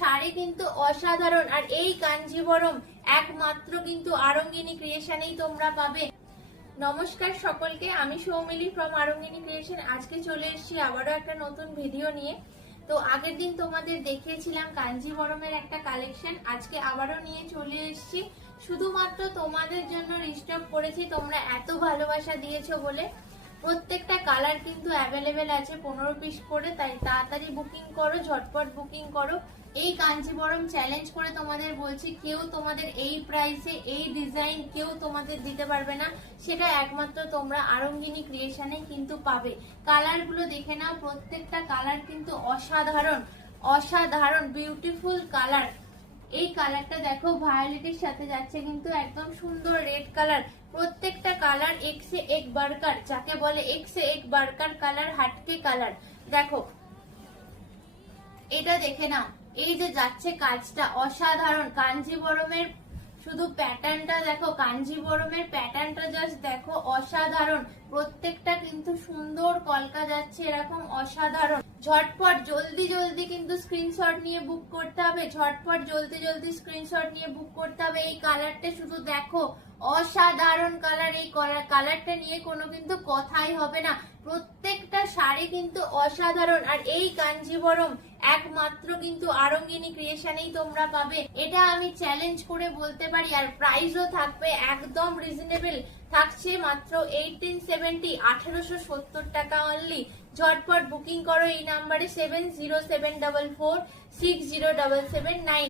শাড়ি কিন্তু অসাধারণ। আর এই কাঞ্জিবরম একমাত্র কিন্তু আরঙ্গিনী ক্রিয়েশনেই তোমরা পাবে। নমস্কার সকলকে, আমি সৌমিলি ফ্রম আরঙ্গিনী ক্রিয়েশন। আজকে চলে এসেছি আবারও একটা নতুন ভিডিও নিয়ে। তো আগের দিন তোমাদের দেখিয়েছিলাম কাঞ্জিবরমের একটা কালেকশন, আজকে আবারও নিয়ে চলে এসেছি। শুধুমাত্র তোমাদের জন্য রিস্টক করেছি, তোমরা এত ভালোবাসা দিয়েছো বলে। প্রত্যেকটা কালার কিন্তু অ্যাভেলেবেল আছে 15 পিস করে, তাই তাড়াতাড়ি বুকিং করো, ঝটপট বুকিং করো। এই কাঞ্জিবরম চ্যালেঞ্জ করে তোমাদের বলছি, কেউ তোমাদের এই প্রাইসে এই ডিজাইন কেউ তোমাদের দিতে পারবে না, সেটা একমাত্র তোমরা আরঙ্গিনী ক্রিয়েশনে কিন্তু পাবে। কালারগুলো দেখে নাও, প্রত্যেকটা কালার কিন্তু অসাধারণ অসাধারণ বিউটিফুল কালার। এই কালারটা দেখো, ভায়োলেটের সাথে যাচ্ছে কিন্তু একদম সুন্দর রেড কালার। প্রত্যেকটা কালার এক সে এক বারকার, যাকে বলে এক সে এক বারকার কালার, হাটকে কালার। দেখো এটা দেখে নাও, এই যে যাচ্ছে কাজটা অসাধারণ। কাঞ্জিবরমের শুধু প্যাটার্নটা দেখো, কাঞ্জিবরমের প্যাটার্নটা জাস্ট দেখো, অসাধারণ। প্রত্যেকটা কিন্তু সুন্দর কলকা যাচ্ছে এরকম অসাধারণ। ঝটপট জলদি জলদি কিন্তু স্ক্রিনশট নিয়ে বুক করতে হবে, ঝটপট জলদি জলদি স্ক্রিনশট নিয়ে বুক করতে হবে। এই কালারটা শুধু দেখো, অসাধারণ কালার। এই কালারটা নিয়ে কোনো কিন্তু কথাই হবে না। প্রত্যেকটা শাড়ি কিন্তু অসাধারণ। আর এই কাঞ্জিবরম একমাত্র কিন্তু আরঙ্গিনী ক্রিয়েশনেই তোমরা পাবে, এটা আমি চ্যালেঞ্জ করে বলতে পারি। আর প্রাইসও থাকবে একদম রিজনেবল, থাকছে মাত্র 1870, 1870 টাকা অনলি। ঝটপট বুকিং করো এই নাম্বারে 7074460779।